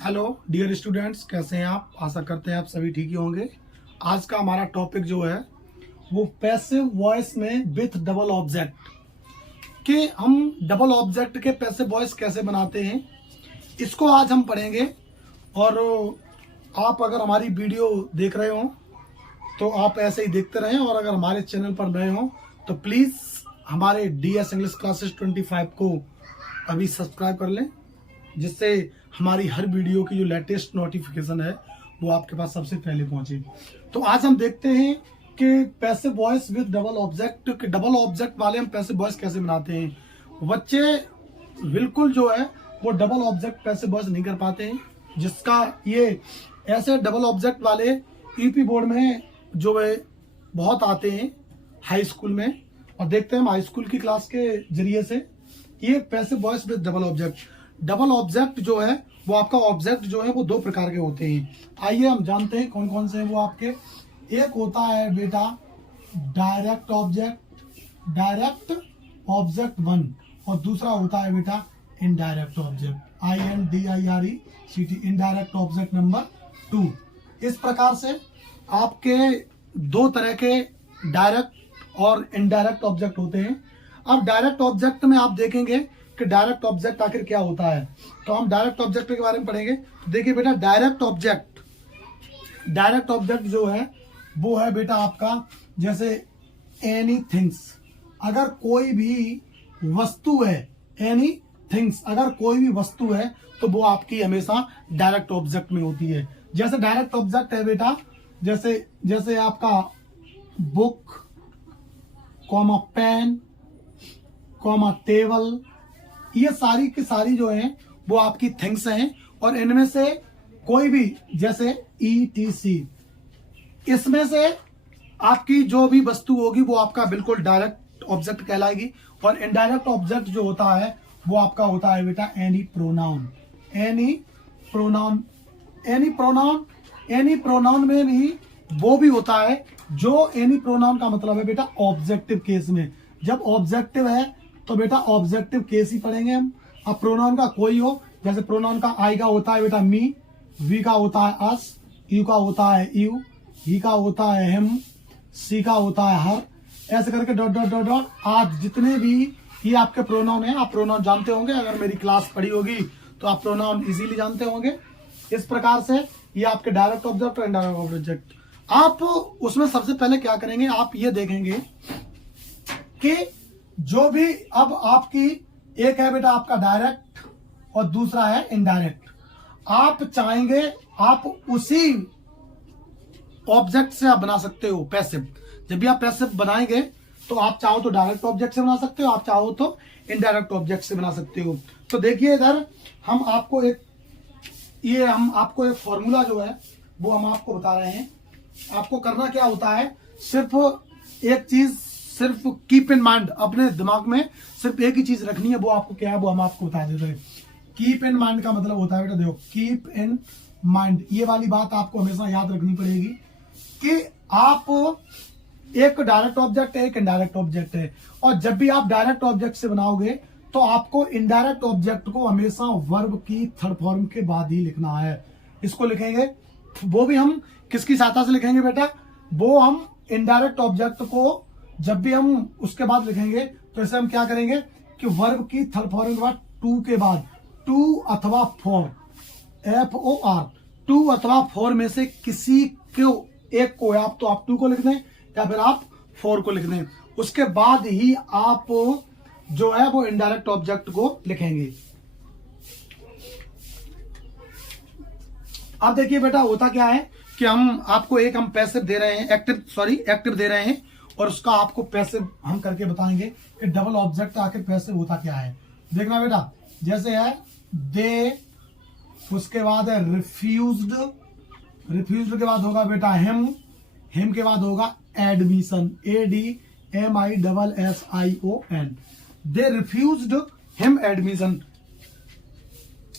Hello dear students, कैसे हैं आप? आशा करते हैं आप सभी ठीक ही होंगे। आज का हमारा टॉपिक जो है वो पैसिव वॉइस में विथ डबल ऑब्जेक्ट कि हम डबल ऑब्जेक्ट के पैसिव वॉइस कैसे बनाते हैं, इसको आज हम पढ़ेंगे। और आप अगर हमारी वीडियो देख रहे हो तो आप ऐसे ही देखते रहें, और अगर हमारे चैनल पर नए हो तो प्लीज़ हमारे DS इंग्लिश क्लासेस 25 को अभी सब्सक्राइब कर लें, जिससे हमारी हर वीडियो की जो लेटेस्ट नोटिफिकेशन है वो आपके पास सबसे पहले पहुंचे। तो आज हम देखते हैं कि passive voice with double object के डबल ऑब्जेक्ट वाले हम पैसिव वॉइस कैसे बनाते हैं। बच्चे बिल्कुल जो है वो डबल ऑब्जेक्ट पैसिव वॉइस नहीं कर पाते हैं, जिसका ये ऐसे डबल ऑब्जेक्ट वाले यूपी बोर्ड में जो है बहुत आते हैं हाई स्कूल में, और देखते हैं हम हाई स्कूल की क्लास के जरिए से ये passive voice with double object. Double object जो है वो आपका ऑब्जेक्ट जो है वो दो प्रकार के होते हैं। आइए हम जानते हैं कौन कौन से हैं वो आपके। एक होता है बेटा डायरेक्ट ऑब्जेक्ट 1, और दूसरा होता है बेटा indirect object INDIRECT indirect object number 2। इस प्रकार से आपके दो तरह के डायरेक्ट और इनडायरेक्ट ऑब्जेक्ट होते हैं। अब डायरेक्ट ऑब्जेक्ट में आप देखेंगे कि डायरेक्ट ऑब्जेक्ट आखिर क्या होता है, तो हम डायरेक्ट ऑब्जेक्ट के बारे में पढ़ेंगे। देखिए बेटा डायरेक्ट ऑब्जेक्ट जो है वो है बेटा आपका जैसे एनीथिंग्स, अगर कोई भी वस्तु है, एनीथिंग्स अगर कोई भी वस्तु है तो वो आपकी हमेशा डायरेक्ट ऑब्जेक्ट में होती है। जैसे डायरेक्ट ऑब्जेक्ट है बेटा जैसे आपका book, comma pen, comma table, ये सारी की सारी जो है वो आपकी थिंग्स हैं, और इनमें से कोई भी जैसे ETC, इसमें से आपकी जो भी वस्तु होगी वो आपका बिल्कुल डायरेक्ट ऑब्जेक्ट कहलाएगी। और इनडायरेक्ट ऑब्जेक्ट जो होता है वो आपका होता है बेटा एनी प्रोनाउन में भी वो भी होता है जो एनी प्रोनाउन का मतलब है बेटा ऑब्जेक्टिव केस में। जब ऑब्जेक्टिव है तो बेटा ऑब्जेक्टिव केस ही पढ़ेंगे हम। अब प्रोनाउन का कोई हो, जैसे प्रोनाउन का I का होता है बेटा मी, V का होता है अस, U का होता है यू, ही का होता है हिम, सी का होता है हर, ऐसे करके डॉट डॉट डॉट डॉट आज जितने भी ये आपके प्रोनाउन हैं, आप प्रोनाउन जानते होंगे। अगर मेरी क्लास पढ़ी होगी तो आप प्रोनाउन इजीली जानते होंगे। इस प्रकार से ये आपके डायरेक्ट ऑब्जेक्ट और इनडायरेक्ट ऑब्जेक्ट। आप उसमें सबसे पहले क्या करेंगे, आप ये देखेंगे कि जो भी अब आपकी एक है बेटा आपका डायरेक्ट और दूसरा है इनडायरेक्ट। आप चाहेंगे आप उसी ऑब्जेक्ट से आप बना सकते हो पैसिव। जब भी आप पैसिव बनाएंगे तो आप चाहो तो डायरेक्ट ऑब्जेक्ट से बना सकते हो, आप चाहो तो इनडायरेक्ट ऑब्जेक्ट से बना सकते हो। तो देखिए इधर हम आपको एक फॉर्मूला जो है वो हम आपको बता रहे हैं। आपको करना क्या होता है, सिर्फ एक चीज सिर्फ कीप इन माइंड, अपने दिमाग में सिर्फ एक ही चीज रखनी है, वो आपको क्या है वो हम आपको बता देते हैं। कीप इन माइंड का मतलब होता है बेटा देखो कीप इन माइंड, ये वाली बात आपको हमेशा याद रखनी पड़ेगी कि आप एक डायरेक्ट ऑब्जेक्ट है, एक इनडायरेक्ट ऑब्जेक्ट है, और जब भी आप डायरेक्ट ऑब्जेक्ट से बनाओगे तो आपको इनडायरेक्ट ऑब्जेक्ट को हमेशा वर्ब की थर्ड फॉर्म के बाद ही लिखना है। इसको लिखेंगे, वो भी हम किसकी सहायता से लिखेंगे बेटा, वो हम इनडायरेक्ट ऑब्जेक्ट को जब भी हम उसके बाद लिखेंगे तो इसे हम क्या करेंगे कि वर्ब की थर्ड फॉर्म के बाद टू के बाद टू अथवा फोर, FOR, टू अथवा फोर में से किसी को एक को, आप तो आप टू को लिख दें या फिर आप फोर को लिख दें, उसके बाद ही आप जो है वो इनडायरेक्ट ऑब्जेक्ट को लिखेंगे। अब देखिए बेटा होता क्या है कि हम आपको हम पैसिव दे रहे हैं, एक्टिव दे रहे हैं, और उसका आपको पैसिव हम करके बताएंगे कि डबल ऑब्जेक्ट आखिर पैसिव होता क्या है। देखना बेटा जैसे है दे, उसके बाद है रिफ्यूज्ड के बाद होगा बेटा हिम के बाद होगा एडमिशन, ADMISSION, दे रिफ्यूज्ड हिम एडमिशन।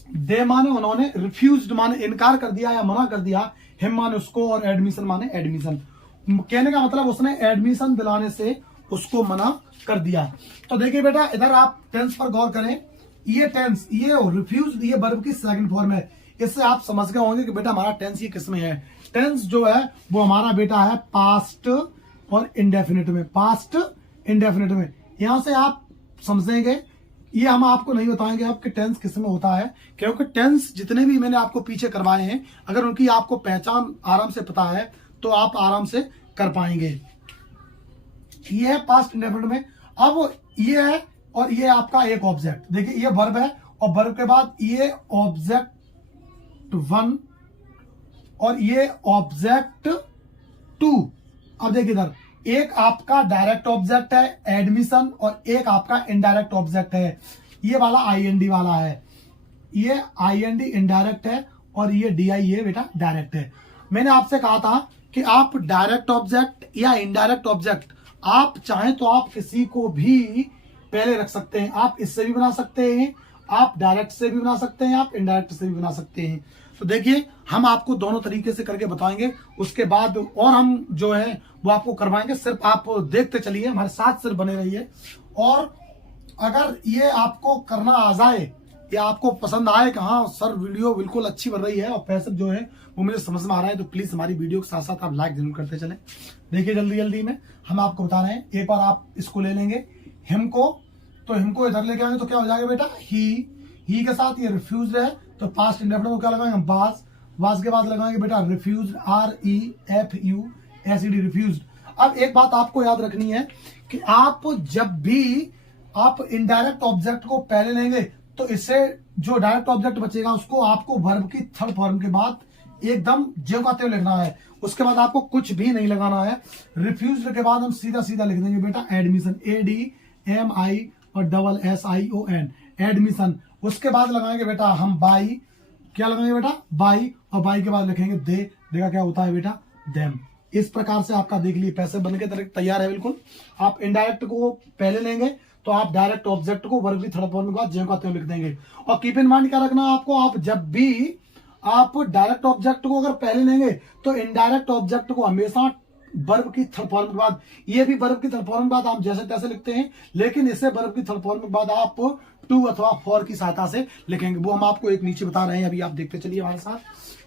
दे माने उन्होंने, रिफ्यूज्ड माने इनकार कर दिया या मना कर दिया, हिम माने उसको, और एडमिशन माने एडमिशन। कहने का मतलब उसने एडमिशन दिलाने से उसको मना कर दिया। तो देखिए बेटा इधर आप टेंस पर गौर करें, ये टेंस, ये रिफ्यूज, ये वर्ब की सेकंड फॉर्म है। इससे आप समझ गए होंगे कि बेटा हमारा टेंस ये किस में है। टेंस जो है वो हमारा बेटा है पास्ट और इंडेफिनिट में, पास्ट इंडेफिनिट में। यहां से आप समझेंगे, ये हम आपको नहीं बताएंगे आपके टेंस किस में होता है, क्योंकि टेंस जितने भी मैंने आपको पीछे करवाए हैं, अगर उनकी आपको पहचान आराम से पता है तो आप आराम से कर पाएंगे। ये है पास्ट इंडेफिनिट में। अब ये है और ये आपका एक ऑब्जेक्ट, देखिए ये वर्ब है और वर्ब के बाद ये ऑब्जेक्ट 1 और ये ऑब्जेक्ट 2। अब देखिए इधर एक आपका डायरेक्ट ऑब्जेक्ट है एडमिशन और एक आपका इनडायरेक्ट ऑब्जेक्ट है, ये वाला आईएनडी वाला है, ये आईएनडी इनडायरेक्ट है और ये डीआई ये बेटा डायरेक्ट है। मैंने आपसे कहा था कि आप डायरेक्ट ऑब्जेक्ट या इनडायरेक्ट ऑब्जेक्ट आप चाहें तो आप किसी को भी पहले रख सकते हैं, आप इससे भी बना सकते हैं, आप डायरेक्ट से भी बना सकते हैं, आप इनडायरेक्ट से भी बना सकते हैं। तो देखिए हम आपको दोनों तरीके से करके बताएंगे, उसके बाद और हम जो है वो आपको करवाएंगे। सिर्फ आप देखते चलिए, हमारे साथ सिर्फ बने रहिए। और अगर ये आपको करना आ जाए या आपको पसंद आए कि हाँ सर वीडियो बिल्कुल अच्छी बन रही है और पैसे जो है वो मुझे समझ में आ रहा है, तो प्लीज हमारी वीडियो के साथ साथ आप लाइक जरूर करते चलें। देखिए जल्दी जल्दी में हम आपको बता रहे हैं। एक बार आप इसको ले लेंगे हिम को, तो हिम को इधर लेके आएंगे तो क्या हो जाएगा बेटा ही के साथ ये रिफ्यूज है, तो पास्ट इंडेफिनिट को क्या लगाएंगे हम वाज के बाद लगाएंगे बेटा रिफ्यूज REFUSED रिफ्यूज। अब एक बात आपको याद रखनी है कि आप जब भी आप इनडायरेक्ट ऑब्जेक्ट को पहले लेंगे तो इससे जो डायरेक्ट ऑब्जेक्ट बचेगा उसको आपको वर्ब की थर्ड फॉर्म के बाद एकदम ज्यों का त्यों लिखना है, उसके बाद आपको कुछ भी नहीं लगाना है। रिफ्यूज के बाद हम सीधा सीधा लिख देंगे बेटा एडमिशन, ADMI और SSION एडमिशन। उसके बाद लगाएंगे बेटा हम बाई, क्या लगाएंगे बेटा बाई, और बाई के बाद लिखेंगे देखा क्या होता है बेटा देम। इस प्रकार से आपका देख लिए पैसे बन के तैयार है बिल्कुल। आप इनडायरेक्ट को पहले लेंगे तो आप डायरेक्ट ऑब्जेक्ट को वर्ब की थर्ड फॉर्म के बाद ज्यों का त्यों लिख देंगे। और कीप इन माइंड क्या रखना है आपको, आप जब भी आप डायरेक्ट ऑब्जेक्ट को अगर पहले लेंगे तो इनडायरेक्ट ऑब्जेक्ट को हमेशा वर्ब की थर्ड फॉर्म के बाद, ये भी वर्ब की थर्ड फॉर्म के बाद आप जैसे तैसे लिखते हैं, लेकिन इसे वर्ब की थर्ड फॉर्म के बाद आप टू अथवा फॉर की सहायता से लिखेंगे। वो हम आपको एक नीचे बता रहे हैं, अभी आप देखते चलिए हमारे साथ,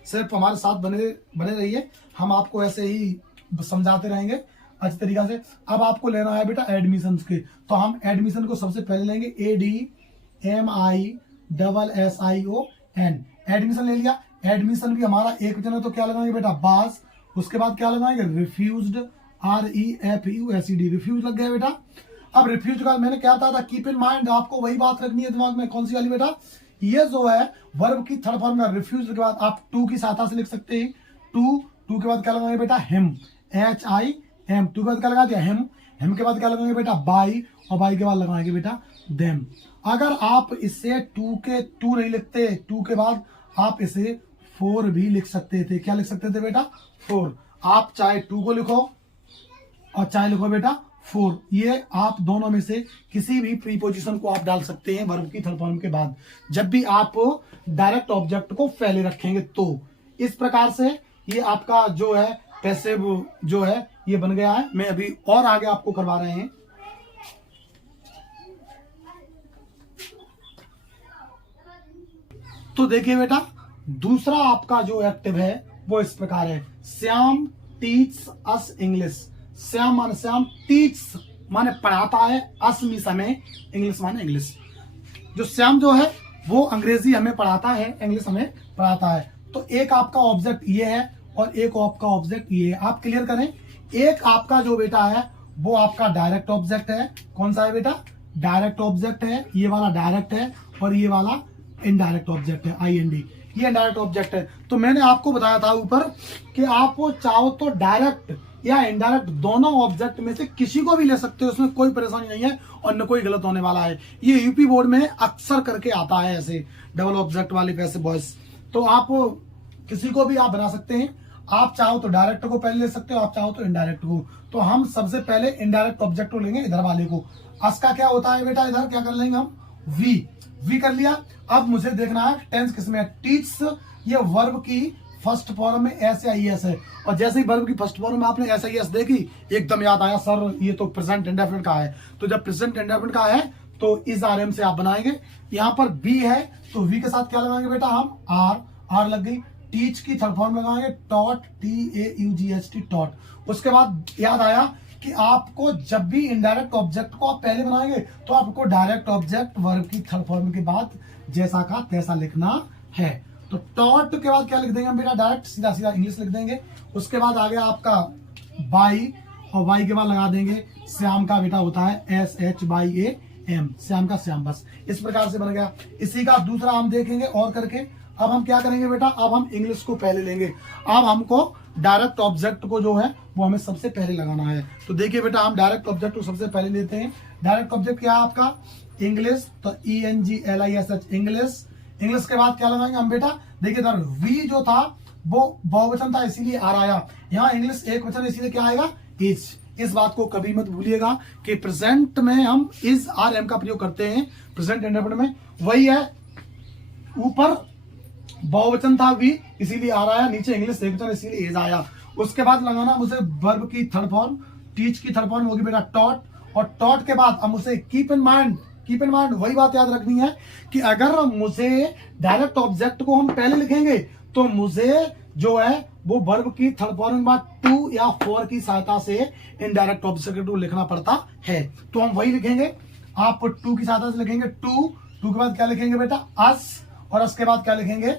सिर्फ हमारे साथ बने रहिए, हम आपको ऐसे ही समझाते रहेंगे अच्छी तरीका से। अब आपको लेना है बेटा एडमिशन के, तो हम एडमिशन को सबसे पहले लेंगे ADMISSION एडमिशन ले लिया। एडमिशन भी हमारा एक वचन है तो क्या लगाएंगे बेटा बास, उसके बाद क्या लगाएंगे रिफ्यूज्ड REFUSED रिफ्यूज लग गया बेटा। अब रिफ्यूज का मैंने क्या बताया था, कीप इन माइंड, आपको वही बात रखनी है दिमाग में, कौन सी वाली बेटा, ये जो है वर्ब की थर्ड फॉर्म का रिफ्यूज के बाद आप टू की सहायता से लिख सकते हैं। टू के बाद क्या लगाएंगे बेटा हिम, HIM, टू के बाद क्या लगा दिया हिम के बाद क्या लगाएंगे बेटा बाई, और बाई के बाद लगाएंगे बेटा देम। अगर आप इसे टू नहीं लिखते, टू के बाद आप इसे फोर भी लिख सकते थे, क्या लिख सकते थे बेटा फोर। आप चाहे टू को लिखो और चाहे लिखो बेटा फोर, ये आप दोनों में से किसी भी प्रीपोजिशन को आप डाल सकते हैं वर्ब की थर्ड फॉर्म के बाद, जब भी आप डायरेक्ट ऑब्जेक्ट को पहले रखेंगे। तो इस प्रकार से ये आपका जो है पैसिव जो है ये बन गया है। मैं अभी और आगे आपको करवा रहे हैं। तो देखिए बेटा दूसरा आपका जो एक्टिव है वो इस प्रकार है, Shyam teach us English. Shyam माने श्याम, टीच माने पढ़ाता है, अस मीन्स हमें, इंग्लिश माने इंग्लिश। जो श्याम जो है वो अंग्रेजी हमें पढ़ाता है, इंग्लिश हमें पढ़ाता है। तो एक आपका ऑब्जेक्ट ये है और एक आपका ऑब्जेक्ट ये है, आप क्लियर करें। एक आपका जो बेटा है वो आपका डायरेक्ट ऑब्जेक्ट है, कौन सा है बेटा डायरेक्ट ऑब्जेक्ट है, ये वाला डायरेक्ट है और ये वाला इनडायरेक्ट ऑब्जेक्ट है IND, ये इनडायरेक्ट ऑब्जेक्ट है। तो मैंने आपको बताया था ऊपर कि आप चाहो तो डायरेक्ट या इनडायरेक्ट दोनों ऑब्जेक्ट में से किसी को भी ले सकते हो, उसमें कोई परेशानी नहीं है और न कोई गलत होने वाला है। ये यूपी बोर्ड में अक्सर करके आता है ऐसे डबल ऑब्जेक्ट वाले पैसे बॉयज। तो आप किसी को भी आप बना सकते हैं, आप चाहो तो डायरेक्ट को पहले ले सकते हो, आप चाहो तो इनडायरेक्ट को। तो हम सबसे पहले इनडायरेक्ट ऑब्जेक्ट को लेंगे, इधर वाले को। अस का क्या होता है बेटा, इधर क्या कर लेंगे हम वी कर लिया। अब मुझे देखना है टेंस किसमें है, टीच ये वर्ब की फर्स्ट फॉर्म में एस या ES है, और जैसे ही वर्ब की फर्स्ट फॉर्म में आपने एस या ES देखी एकदम याद आया सर ये तो प्रेजेंट इंडेफिनिट का है। तो जब प्रेजेंट इंडेफिनिट का है तो इस RM से आप बनाएंगे। यहाँ पर बी है तो वी के साथ क्या लगाएंगे बेटा हम R, आर लग गई। टीच की थर्ड फॉर्म लगाएंगे टॉट, TAUGHT टॉट। उसके बाद याद आया कि आपको जब भी इनडायरेक्ट ऑब्जेक्ट को आप पहले बनाएंगे तो आपको डायरेक्ट ऑब्जेक्ट वर्ब की थर्ड फॉर्म के बाद जैसा का तैसा लिखना है। तो टॉट के बाद क्या लिख देंगे हम बेटा, डायरेक्ट सीधा सीधा इंग्लिश लिख देंगे। उसके बाद आ गया आपका बाई, और बाई के बाद लगा देंगे श्याम का बेटा होता है SHYAM, श्याम का श्याम, बस इस प्रकार से बन गया। इसी का दूसरा हम देखेंगे और करके। अब हम क्या करेंगे बेटा, अब हम इंग्लिश को पहले लेंगे। अब हमको डायरेक्ट ऑब्जेक्ट को जो है वो हमें सबसे पहले लगाना है। तो देखिए बेटा, हम डायरेक्ट ऑब्जेक्ट को सबसे पहले लेते हैं। डायरेक्ट ऑब्जेक्ट क्या है आपका, इंग्लिश, तो ENGLISH इंग्लिश। इंग्लिश के बाद क्या लगाएंगे हम बेटा, देखिए इधर वी जो था वो बहुवचन था इसीलिए आर आया, यहाँ इंग्लिश एक वचन इसीलिए क्या आएगा, इज। इस बात को कभी मत भूलिएगा कि प्रेजेंट में हम इज आर एम का प्रयोग करते हैं, प्रेजेंट इंडेफिनिट में वही है। ऊपर बहुवचन था वी इसीलिए आर आया, नीचे इंग्लिश एक वचन इसीलिए इज आया। उसके बाद लगाना मुझे वर्ब की थर्ड फॉर्म, टीच की थर्ड फॉर्म होगी बेटा टॉट, और टॉट के बाद अब मुझे कीप इन माइंड वही बात याद रखनी है कि अगर मुझे डायरेक्ट ऑब्जेक्ट को हम पहले लिखेंगे तो मुझे जो है वो वर्ब की थर्ड फॉर्म के बाद टू या फॉर की सहायता से इनडायरेक्ट ऑब्जेक्ट को लिखना पड़ता है। तो हम वही लिखेंगे, आप टू की सहायता से लिखेंगे टू के बाद क्या लिखेंगे बेटा अस, और अस के बाद क्या लिखेंगे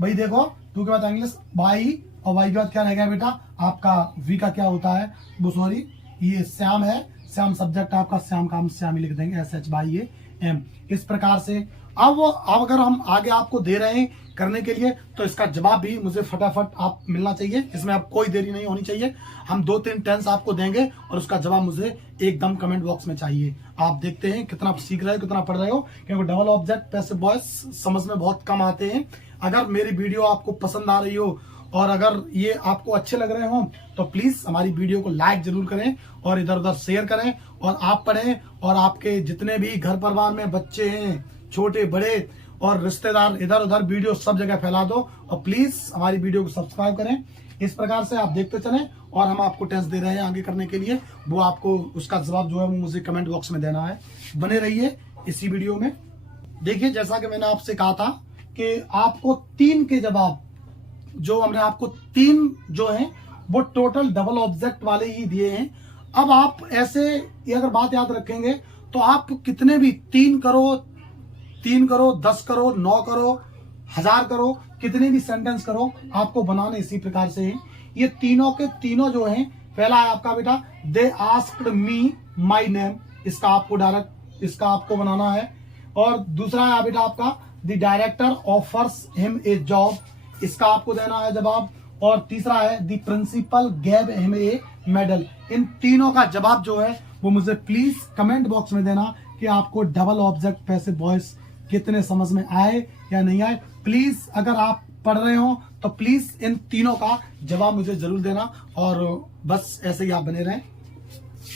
भाई देखो, टू के बाद इंग्लिश बाई, और बाई के बाद क्या रह गया बेटा आपका वी का क्या होता है वो, सॉरी ये श्याम है, श्याम सब्जेक्ट आपका, श्याम का हम श्याम ही लिख देंगे SHYAM। इस प्रकार से अब अगर हम आगे आपको दे रहे हैं करने के लिए तो इसका जवाब भी मुझे फटाफट आप मिलना चाहिए, इसमें आप कोई देरी नहीं होनी चाहिए। हम 2-3 टेंस आपको देंगे और उसका जवाब मुझे एकदम कमेंट बॉक्स में चाहिए। आप देखते हैं कितना सीख रहे हो, कितना पढ़ रहे हो, क्योंकि डबल ऑब्जेक्ट पैसिव वॉइस समझ में बहुत कम आते हैं। अगर मेरी वीडियो आपको पसंद आ रही हो और अगर ये आपको अच्छे लग रहे हो तो प्लीज हमारी वीडियो को लाइक जरूर करें और इधर उधर शेयर करें, और आप पढ़ें, और आपके जितने भी घर परिवार में बच्चे हैं, छोटे बड़े और रिश्तेदार, इधर उधर वीडियो सब जगह फैला दो, और प्लीज हमारी वीडियो को सब्सक्राइब करें। इस प्रकार से आप देखते चलें, और हम आपको टेस्ट दे रहे हैं आगे करने के लिए, वो आपको उसका जवाब जो है वो मुझे कमेंट बॉक्स में देना है। बने रहिए इसी वीडियो में। देखिए जैसा कि मैंने आपसे कहा था कि आपको 3 के जवाब, जो हमने आपको 3 जो हैं वो टोटल डबल ऑब्जेक्ट वाले ही दिए हैं। अब आप ऐसे ये अगर बात याद रखेंगे तो आप कितने भी 3 करो, 10 करो, 9 करो, 1000 करो, कितने भी सेंटेंस करो, आपको बनाने इसी प्रकार से हैं। ये तीनों के तीनों जो हैं, पहला है आपका बेटा they asked me my name, इसका आपको डायरेक्ट इसका आपको बनाना है। और दूसरा है बेटा आपका the director offers him a job, इसका आपको देना है जवाब। और तीसरा है the principal gave him a medal. इन तीनों का जवाब जो है वो मुझे प्लीज कमेंट बॉक्स में देना कि आपको डबल ऑब्जेक्ट पैसिव वॉइस कितने समझ में आए या नहीं आए। प्लीज अगर आप पढ़ रहे हो तो प्लीज इन तीनों का जवाब मुझे जरूर देना, और बस ऐसे ही आप बने रहें।